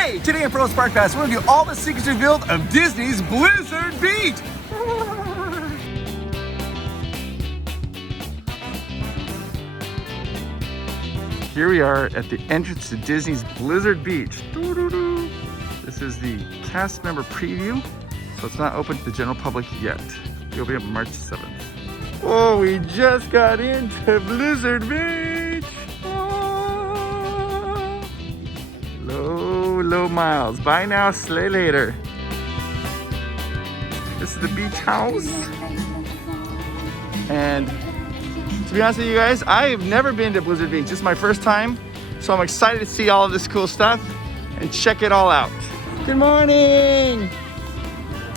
Hey, today on Pro Spark Pass, we're gonna do all the secrets revealed of Disney's Blizzard Beach. Here we are at the entrance to Disney's Blizzard Beach. This is the cast member preview, so it's not open to the general public yet. It'll be up March 7th. Oh, we just got into Blizzard Beach. Oh. Low miles. Buy now, slay later. This is the beach house. And to be honest with you guys, I've never been to Blizzard Beach. This is my first time, so I'm excited to see all of this cool stuff and check it all out. Good morning!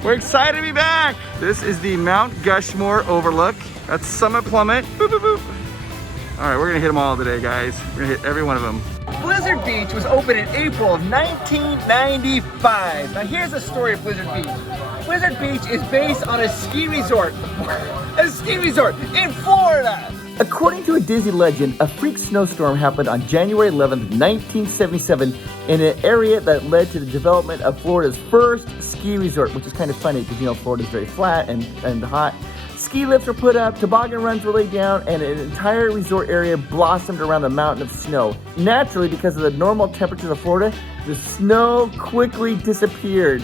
We're excited to be back! This is the Mount Gushmore overlook. That's Summet Plummet. Boop, boop, boop. All right, we're gonna hit them all today, guys. We're gonna hit every one of them. Blizzard Beach was opened in April of 1995. Now here's the story of Blizzard Beach. Blizzard Beach is based on a ski resort. A ski resort in Florida. According to a Disney legend, a freak snowstorm happened on January 11th, 1977 in an area that led to the development of Florida's first ski resort, which is kind of funny because, you know, Florida's very flat and hot. Ski lifts were put up, toboggan runs were laid down, and an entire resort area blossomed around the mountain of snow. Naturally, because of the normal temperatures of Florida, the snow quickly disappeared,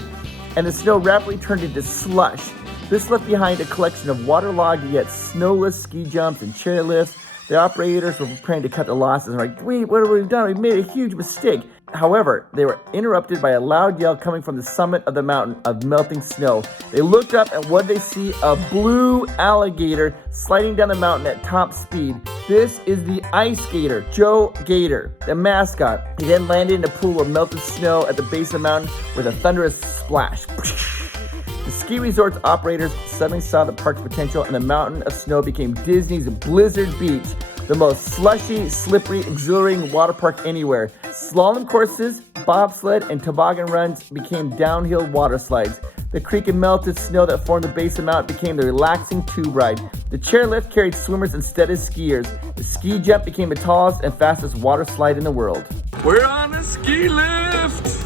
and the snow rapidly turned into slush. This left behind a collection of waterlogged yet snowless ski jumps and chair lifts. The operators were preparing to cut the losses and were like, wait, what have we done? We made a huge mistake. However, they were interrupted by a loud yell coming from the summit of the mountain of melting snow. They looked up and what they see? A blue alligator sliding down the mountain at top speed. This is the ice skater, Joe Gator, the mascot. He then landed in a pool of melted snow at the base of the mountain with a thunderous splash. The ski resort's operators suddenly saw the park's potential, and the mountain of snow became Disney's Blizzard Beach, the most slushy, slippery, exhilarating water park anywhere. Slalom courses, bobsled, and toboggan runs became downhill water slides. The creek and melted snow that formed the base of the mountain became the relaxing tube ride. The chairlift carried swimmers instead of skiers. The ski jump became the tallest and fastest water slide in the world. We're on a ski lift!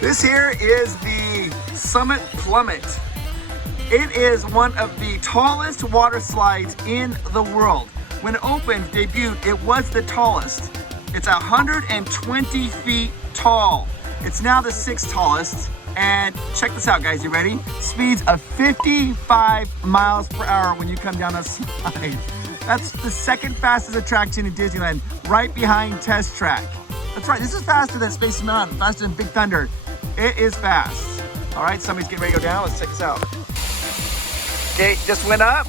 This here is the Summit Plummet. It is one of the tallest water slides in the world. When it opened, debuted, it was the tallest. It's 120 feet tall. It's now the 6th tallest. And check this out, guys, you ready? Speeds of 55 miles per hour when you come down a slide. That's the 2nd fastest attraction in Disneyland, right behind Test Track. That's right, this is faster than Space Mountain, faster than Big Thunder. It is fast. All right, somebody's getting ready to go down. Let's check this out. Okay, just went up.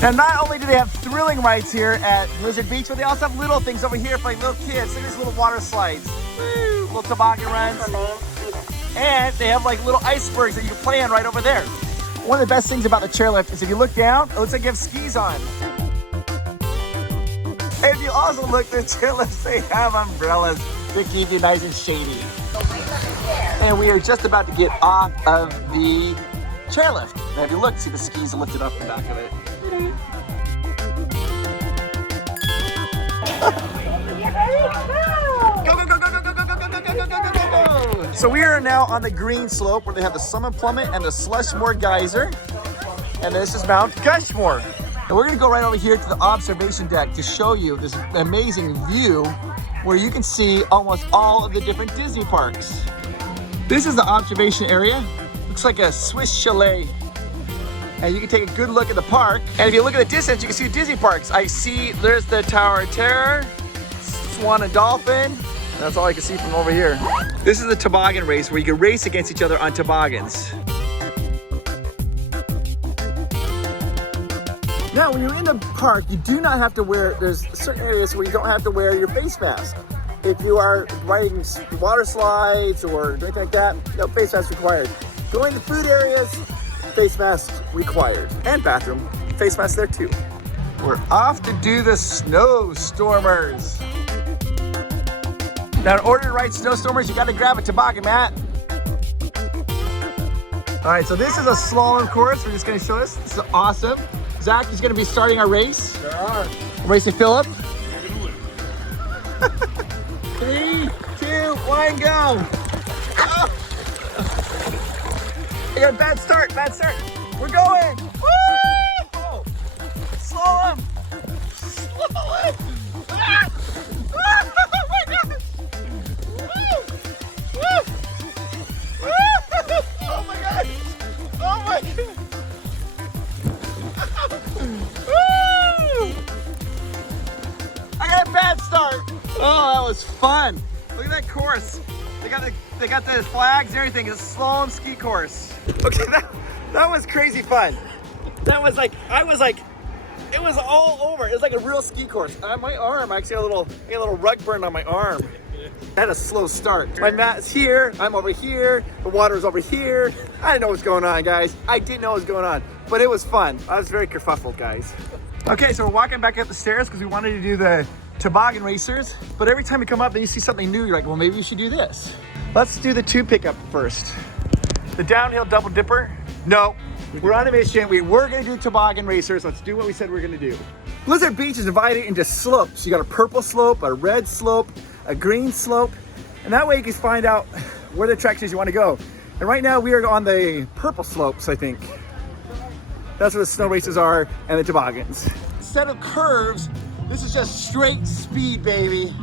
Now, not only do they have thrilling rides here at Blizzard Beach, but they also have little things over here for like little kids. Look at these little water slides. Woo, little toboggan runs. And they have like little icebergs that you can play on right over there. One of the best things about the chairlift is if you look down, it looks like you have skis on. And if you also look, the chairlifts, they have umbrellas to keep you nice and shady. And we are just about to get off of the chairlift. Now, if you look, see the skis are lifted up the back of it. Go, go, go, go, go, go, go, go, go, go, go, go, go, go. So we are now on the green slope where they have the Summet Plummet and the Slushmore Geyser. And this is Mount Gushmore. And we're gonna go right over here to the observation deck to show you this amazing view where you can see almost all of the different Disney parks. This is the observation area. Looks like a Swiss chalet. And you can take a good look at the park. And if you look at the distance, you can see the Disney parks. I see there's the Tower of Terror, Swan and Dolphin. That's all I can see from over here. This is the toboggan race where you can race against each other on toboggans. Now, when you're in the park, you do not have to wear, there's certain areas where you don't have to wear your face mask. If you are riding water slides or anything like that, no face mask required. Going to food areas, face mask required. And bathroom, face mask there too. We're off to do the snowstormers. Now, in order to ride snowstormers, you gotta grab a toboggan mat. All right, so this is a slalom course. We're just gonna show this. This is awesome. Zach is gonna be starting our race. There are. Racing Phillip. 3, 2, 1, go. Oh. I got a bad start, We're going. Woo! Slow him. Ah! Oh my God. Woo! Woo! Oh my God. Oh my God. Woo! I got a bad start. Oh, that was fun. Look at that course. They got the flags and everything. It's a slalom ski course. Okay, that was crazy fun. That was like, it was all over. It was like a real ski course. My arm, I actually got a little rug burn on my arm. I had a slow start. My mat's here, I'm over here, the water's over here. I didn't know what was going on, guys. I didn't know what was going on, but it was fun. I was very kerfuffled, guys. Okay, so we're walking back up the stairs because we wanted to do the toboggan racers, but every time you come up and you see something new, you're like, well, maybe you should do this. Let's do the tube pickup first. The downhill double dipper. No, we're on a mission. We were gonna do toboggan racers. Let's do what we said we were gonna do. Blizzard Beach is divided into slopes. You got a purple slope, a red slope, a green slope, and that way you can find out where the attractions you wanna go. And right now we are on the purple slopes, I think. That's where the snow races are and the toboggans. Instead of curves, this is just straight speed, baby.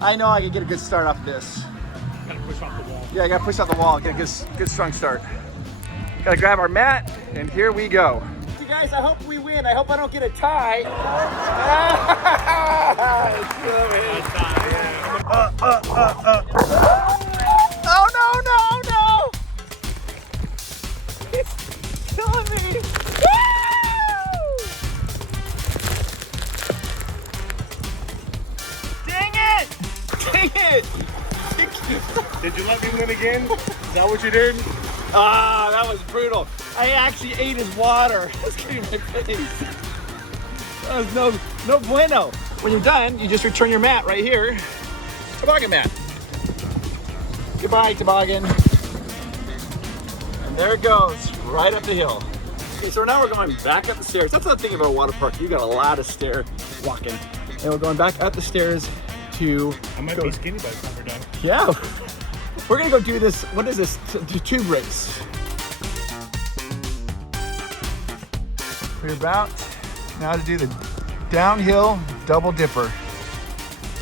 I know I can get a good start off of this. Gotta push off the wall. Yeah, I gotta push off the wall, get a good strong start. Gotta grab our mat, and here we go. You guys, I hope we win. I hope I don't get a tie. Oh, no. It's killing me. Woo! Dang it. Did you let me win again? Is that what you did? Ah, that was brutal. I actually ate his water. I was getting my face. That was no bueno. When you're done, you just return your mat right here. Toboggan mat. Goodbye, toboggan. And there it goes, right up the hill. Okay, so now we're going back up the stairs. That's the thing about a water park. You got a lot of stair walking. And we're going back up the stairs to... I might be skinny by the time we're done. Yeah. We're gonna go do this, what is this, tube race. We're about now to do the downhill double dipper.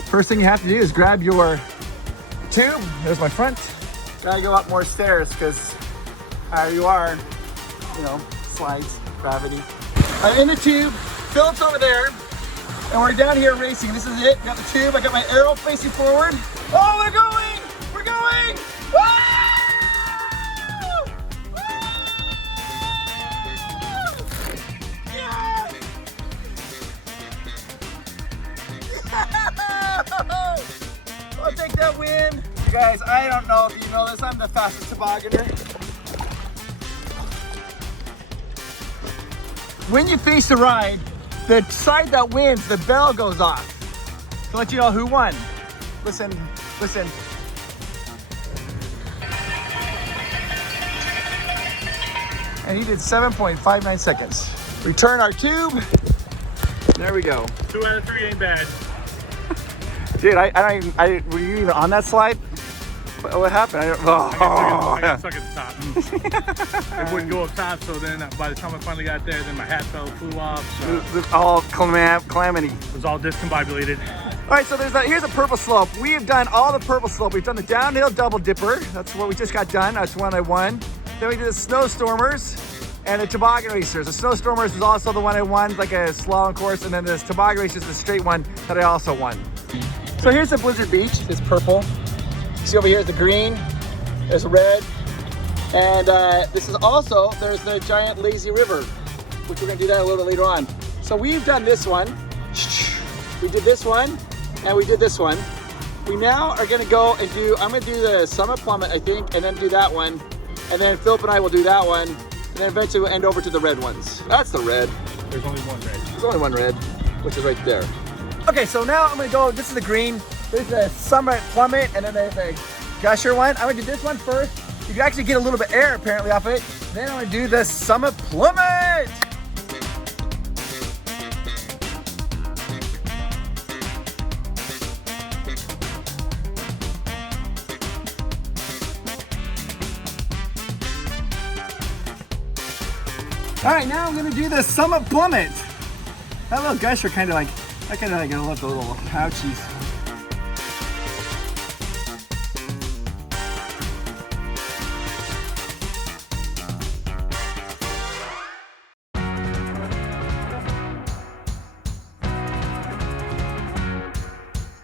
First thing you have to do is grab your tube. There's my front. Gotta go up more stairs because you are, slides, gravity. I'm in the tube, Philip's over there, and we're down here racing. This is it, got the tube, I got my arrow facing forward. Oh, we're going! Woo! Yeah! I'll take that win. Guys, I don't know if you know this, I'm the fastest tobogganer. When you face the ride, the side that wins, the bell goes off to let you know who won. Listen. And he did 7.59 seconds. Return our tube. There we go. 2 out of 3 ain't bad. Dude, were you even on that slide? What happened? I got stuck at the top. It wouldn't go up top, so then by the time I finally got there, then my hat flew off. So all calamity. It was all discombobulated. All right, so here's a purple slope. We have done all the purple slope. We've done the downhill double dipper. That's what we just got done. That's one I won. Then we did the snowstormers and the toboggan racers. The snowstormers was also the one I won, like a slalom course, and then the toboggan racers, the straight one that I also won. So here's the Blizzard Beach. It's purple. See over here is the green. There's red, and this is also there's the giant lazy river, which we're gonna do that a little bit later on. So we've done this one. We did this one, and we did this one. We now are gonna go and I'm gonna do the Summet Plummet, I think, and then do that one. And then Philip and I will do that one. And then eventually we'll end over to the red ones. That's the red. There's only one red. There's only one red, which is right there. Okay, so now I'm gonna go, this is the green. There's the Summet Plummet, and then there's the Gusher one. I'm gonna do this one first. You can actually get a little bit of air apparently off it. Then I'm gonna do the Summet Plummet. All right, now I'm gonna do the Summit Plummet. That little gusher kind of like, I kind of like gonna look a little ouchies.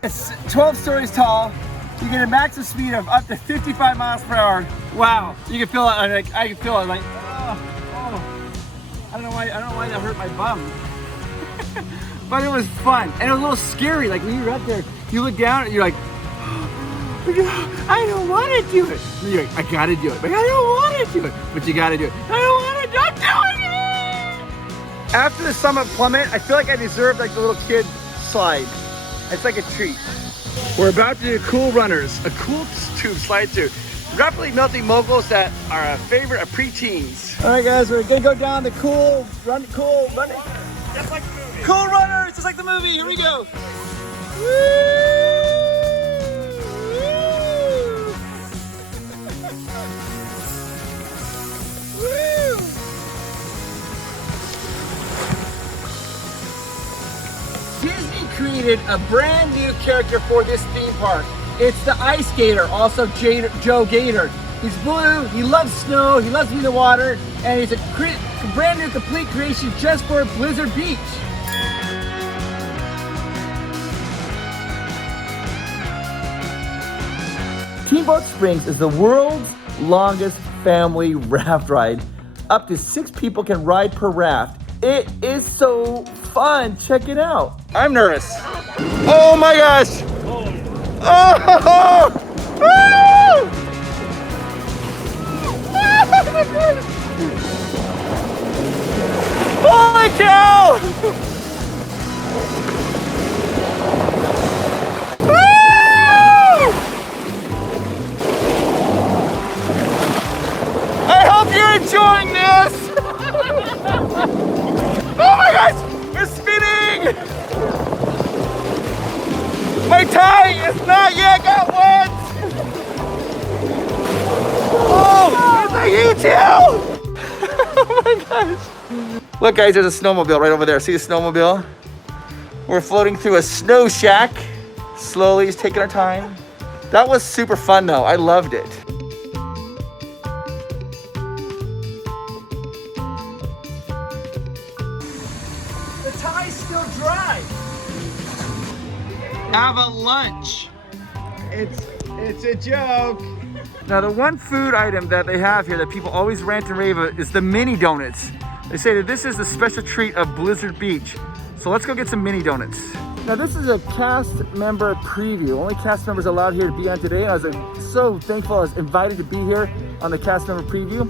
It's 12 stories tall. You get a maximum speed of up to 55 miles per hour. Wow, you can feel it. Like I can feel it. Like, oh. I don't know why that hurt my bum. But it was fun and it was a little scary. Like when you're up there, you look down and you're like, I don't want to do it. And you're like, I gotta do it. But I don't want to do it. But you gotta do it. I don't want to. I'm doing it. After the Summit Plummet, I feel like I deserve like the little kid slide. It's like a treat. We're about to do Cool Runners, a cool tube slide tube. Rapidly melting moguls that are a favorite of preteens. All right, guys, we're gonna go down the cool running. Just like the movie. Cool Runners, just like the movie. Here we go. Woo! Disney created a brand new character for this theme park. It's the Ice Gator, also Joe Gator. He's blue, he loves snow, he loves being in the water, and he's a brand new complete creation just for Blizzard Beach. Steamboat Springs is the world's longest family raft ride. Up to 6 people can ride per raft. It is so fun. Check it out. I'm nervous. Oh my gosh. Oh! Woo! Holy cow! Woo! I hope you're enjoying this! Oh my gosh! We're spinning! My tie is not yet got wet! Oh! It's you too! Oh my gosh! Look guys, there's a snowmobile right over there. See the snowmobile? We're floating through a snow shack. Slowly, just taking our time. That was super fun though. I loved it. The tie's still dry. Have a lunch. It's a joke. Now the one food item that they have here that people always rant and rave about is the mini donuts. They say that this is the special treat of Blizzard Beach. So let's go get some mini donuts. Now this is a cast member preview. Only cast members allowed here to be on today. And I was so thankful I was invited to be here on the cast member preview.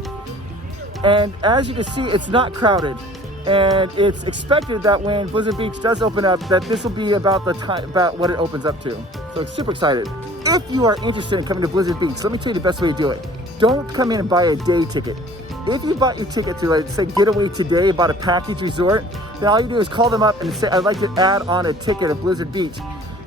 And as you can see, it's not crowded. And it's expected that when Blizzard Beach does open up, that this will be about the time, about what it opens up to. So I'm super excited. If you are interested in coming to Blizzard Beach, let me tell you the best way to do it. Don't come in and buy a day ticket. If you bought your ticket to, like, say, Getaway Today, bought a package resort, then all you do is call them up and say, I'd like to add on a ticket at Blizzard Beach.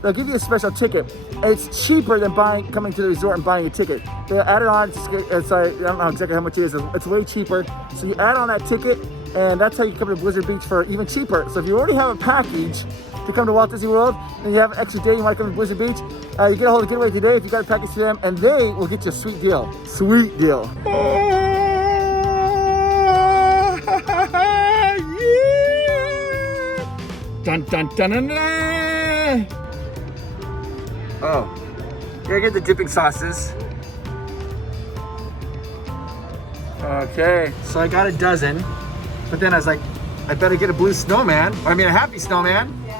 They'll give you a special ticket. It's cheaper than coming to the resort and buying a ticket. They'll add it on. I don't know exactly how much it is. It's way cheaper. So you add on that ticket, and that's how you come to Blizzard Beach for even cheaper. So if you already have a package to come to Walt Disney World, and you have an extra day you want to come to Blizzard Beach, you get a hold of Getaway Today if you got a package to them, and they will get you a sweet deal. Sweet deal. Dun dun dun dun dun! Oh, here I get the dipping sauces. Okay, so I got a dozen, but then I was like, I better get a blue snowman. I mean, a happy snowman. Yeah.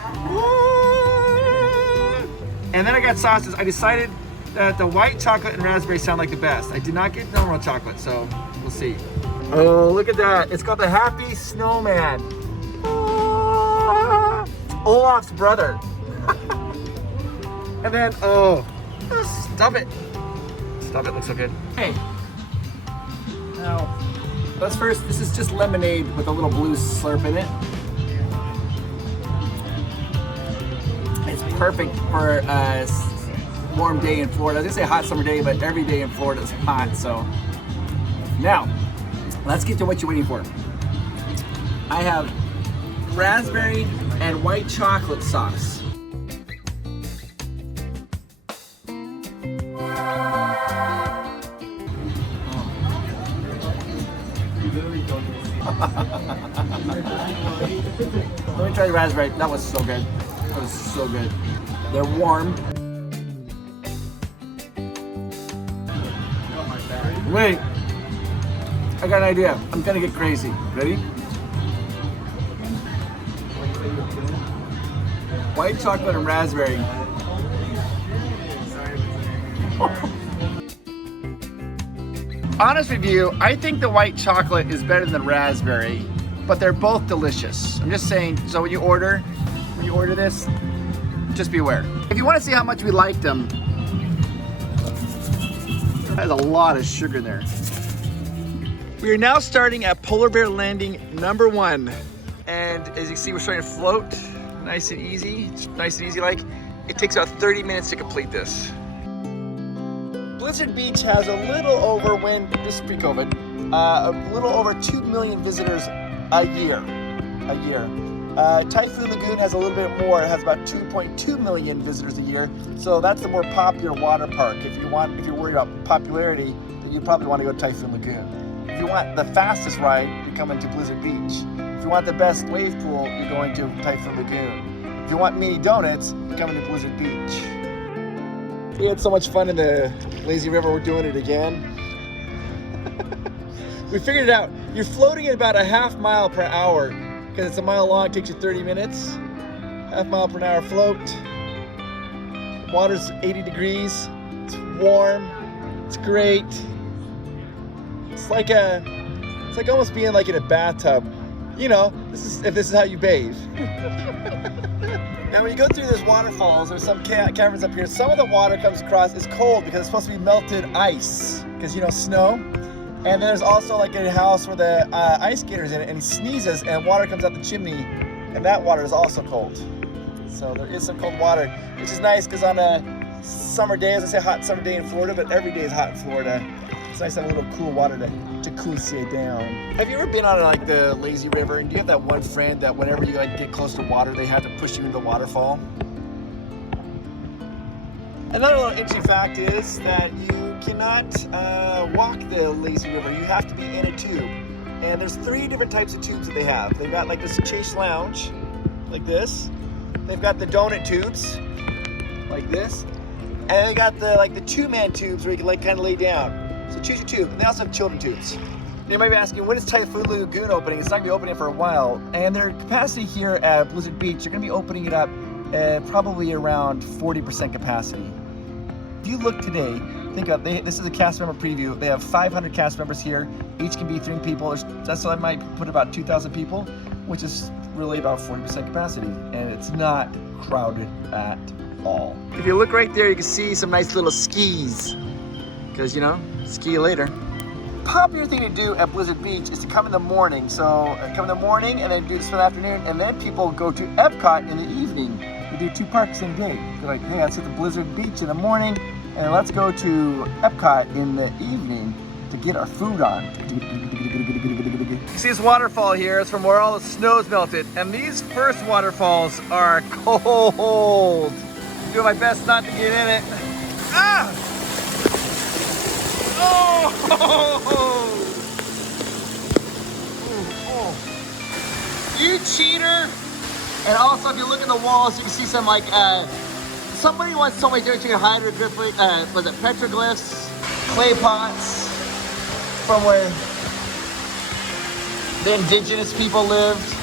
And then I got sauces. I decided that the white chocolate and raspberry sound like the best. I did not get normal chocolate, so we'll see. Oh, look at that. It's called the Happy Snowman. Olaf's brother. And then, oh, stop it. Stop it, looks so good. Hey. Now, let's first, this is just lemonade with a little blue slurp in it. It's perfect for a warm day in Florida. I was gonna say hot summer day, but every day in Florida is hot, so. Now, let's get to what you're waiting for. I have raspberry and white chocolate sauce. Let me try the raspberry. That was so good. That was so good. They're warm. Wait. I got an idea. I'm gonna get crazy. Ready? White chocolate and raspberry. Honest review, I think the white chocolate is better than the raspberry, but they're both delicious. I'm just saying, so when you order this, just be aware. If you want to see how much we liked them, there's a lot of sugar in there. We are now starting at Polar Bear Landing number 1. And as you can see, we're starting to float, nice and easy. It's nice and easy like. It takes about 30 minutes to complete this. Blizzard Beach has a little over, this is pre-COVID, a little over 2 million visitors a year. Typhoon Lagoon has a little bit more. It has about 2.2 million visitors a year. So that's the more popular water park. If you're worried about popularity, then you probably want to go to Typhoon Lagoon. If you want the fastest ride, you're coming to Blizzard Beach. If you want the best wave pool, you're going to Typhoon Lagoon. If you want mini donuts, you're coming to Blizzard Beach. We had so much fun in the lazy river, we're doing it again. We figured it out. You're floating at about a half mile per hour because it's a mile long, it takes you 30 minutes. Half mile per hour float. The water's 80 degrees. It's warm. It's great. It's like almost being like in a bathtub. You know, if this is how you bathe. Now when you go through those waterfalls, there's some caverns up here. Some of the water comes across is cold because it's supposed to be melted ice, because snow. And then there's also like a house where the ice skater's in it, and he sneezes and water comes out the chimney, and that water is also cold. So there is some cold water, which is nice because on a summer day, as I say, hot summer day in Florida, but every day is hot in Florida. It's nice to have a little cool water to cool you down. Have you ever been on like the lazy river, and do you have that one friend that whenever you like get close to water, they have to push you into the waterfall? Another little interesting fact is that you cannot walk the lazy river. You have to be in a tube. And there's 3 different types of tubes that they have. They've got like this Chase Lounge, like this. They've got the donut tubes, like this. And they got the 2-man tubes where you can like kind of lay down. So choose your tube. And they also have children tubes. You might be asking, when is Typhoon Lagoon opening? It's not going to be opening for a while. And their capacity here at Blizzard Beach, they're going to be opening it up probably around 40% capacity. If you look today, think of this is a cast member preview. They have 500 cast members here. Each can be 3 people. So I might put about 2,000 people, which is really about 40% capacity. And it's not crowded at all. If you look right there, you can see some nice little skis. Because, ski later. Popular thing to do at Blizzard Beach is to come in the morning. So come in the morning and then spend the afternoon, and then people go to Epcot in the evening. We do 2 parks in a day. They're like, hey, let's hit the Blizzard Beach in the morning, and let's go to Epcot in the evening to get our food on. You see this waterfall here? It's from where all the snow's melted, and these first waterfalls are cold. I'm doing my best not to get in it. Ah! Oh! You cheater! And also, if you look at the walls, you can see some somebody once told me they were doing hieroglyphic, was it petroglyphs, clay pots from where the indigenous people lived.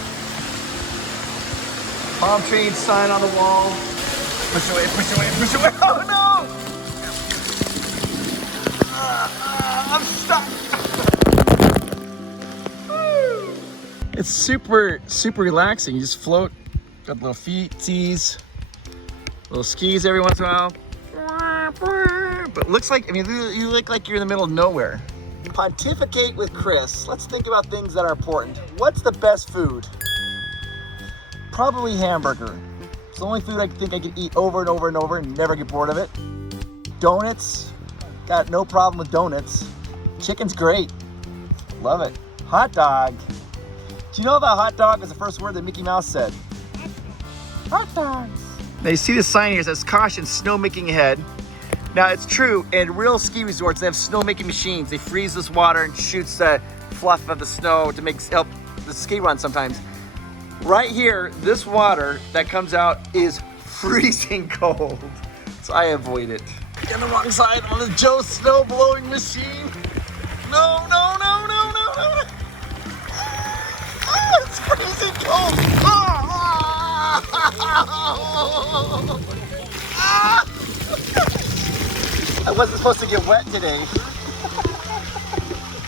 Palm tree sign on the wall. Push away, push away, push away. Oh no! I'm stuck. It's super relaxing. You just float, got little feetsies, little skis every once in a while. But it looks like, you look like you're in the middle of nowhere. Pontificate with Chris. Let's think about things that are important. What's the best food? Probably hamburger. It's the only food I think I can eat over and over and over and never get bored of it. Donuts. Got no problem with donuts. Chicken's great. Love it. Hot dog. Do you know that hot dog is the first word that Mickey Mouse said? Hot dogs. Now you see the sign here that says caution, snowmaking ahead. Now it's true, in real ski resorts, they have snowmaking machines. They freeze this water and shoots the fluff of the snow to help the ski run sometimes. Right here, this water that comes out is freezing cold. So I avoid it. On the wrong side on the Joe snow blowing machine. No, no, no, no, no, no. Oh, it's freezing cold. I wasn't supposed to get wet today.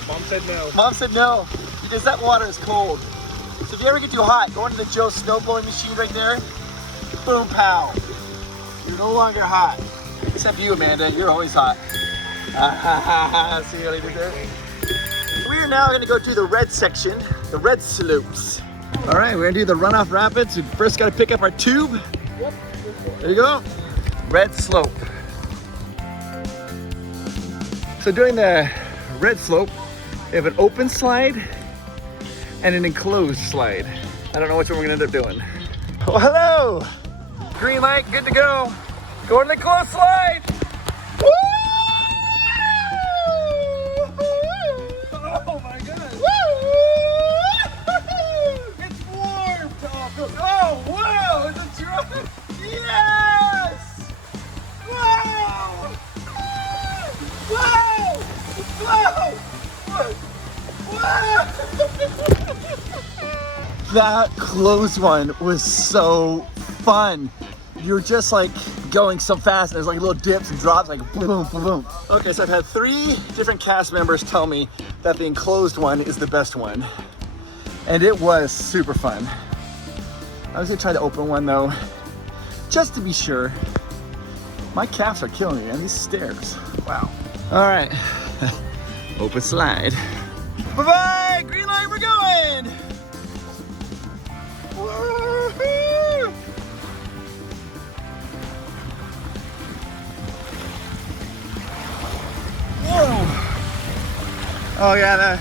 Mom said no. Mom said no, because that water is cold. So if you ever get too hot, go into the Joe snow blowing machine right there. Boom, pow. You're no longer hot. Except you, Amanda, you're always hot. See what I did there? We are now gonna go to the red section, the red slopes. All right, we're gonna do the runoff rapids. We first gotta pick up our tube. There you go. Red slope. So during the red slope, we have an open slide and an enclosed slide. I don't know which one we're gonna end up doing. Oh, hello! Green light, good to go. Going to the closed slide! Woo! Oh my god! Woo! It's warm! Oh, wow! Is it dry? Yes! Wow! Wow! Wow! Wow! That closed one was so fun. You're just like going so fast, and there's like little dips and drops, like boom, boom, boom. Okay, so I've had 3 different cast members tell me that the enclosed one is the best one. And it was super fun. I was gonna try the open one though, just to be sure. My calves are killing me, man, these stairs. Wow. All right, open slide. Bye-bye, green light, we're going. Woo-hoo! Whoa! Oh yeah, that.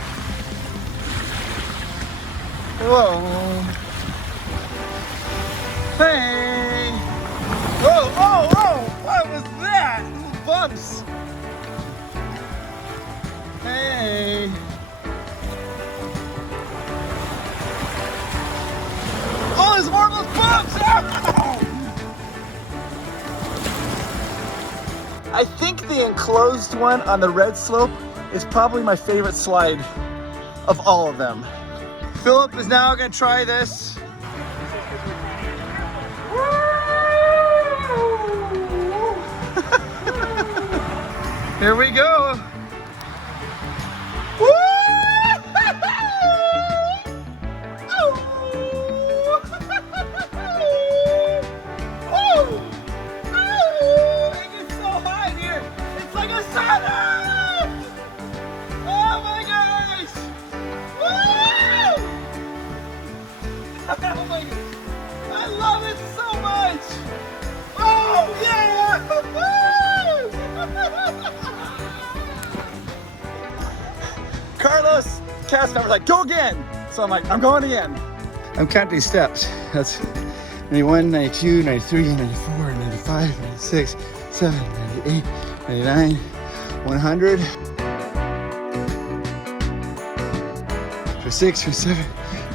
Whoa! Hey! Whoa! Oh! Oh! What was that? Little bumps. Hey! Oh, there's more of those bumps! Oh! I think the enclosed one on the red slope is probably my favorite slide of all of them. Philip is now gonna try this. Here we go. Carlos, cast member's like, go again. So I'm like, I'm going again. I'm counting these steps. That's 91, 92, 93, 94, 95, 96, 97, 98, 99, 100. 26, 27,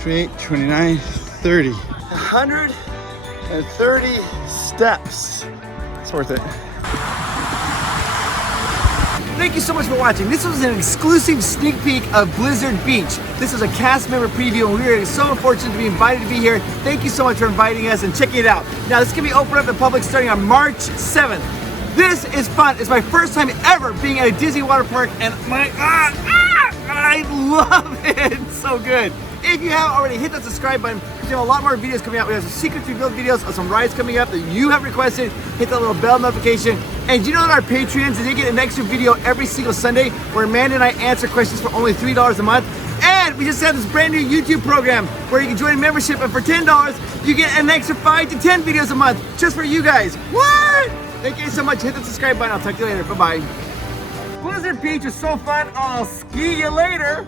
28, 29, 30. 130 steps. It's worth it. Thank you so much for watching. This was an exclusive sneak peek of Blizzard Beach. This was a cast member preview, and we are so fortunate to be invited to be here. Thank you so much for inviting us and checking it out. Now, this is going to be open up to the public starting on March 7th. This is fun. It's my first time ever being at a Disney water park, and I love it. It's so good. If you haven't already, hit that subscribe button. We have a lot more videos coming out. We have some secret reveal videos of some rides coming up that you have requested. Hit that little bell notification. And do you know that our Patreons, they get an extra video every single Sunday where Amanda and I answer questions for only $3 a month. And we just have this brand new YouTube program where you can join a membership, and for $10, you get an extra 5 to 10 videos a month just for you guys. What? Thank you so much. Hit the subscribe button. I'll talk to you later. Bye-bye. Blizzard Beach is so fun. I'll ski you later.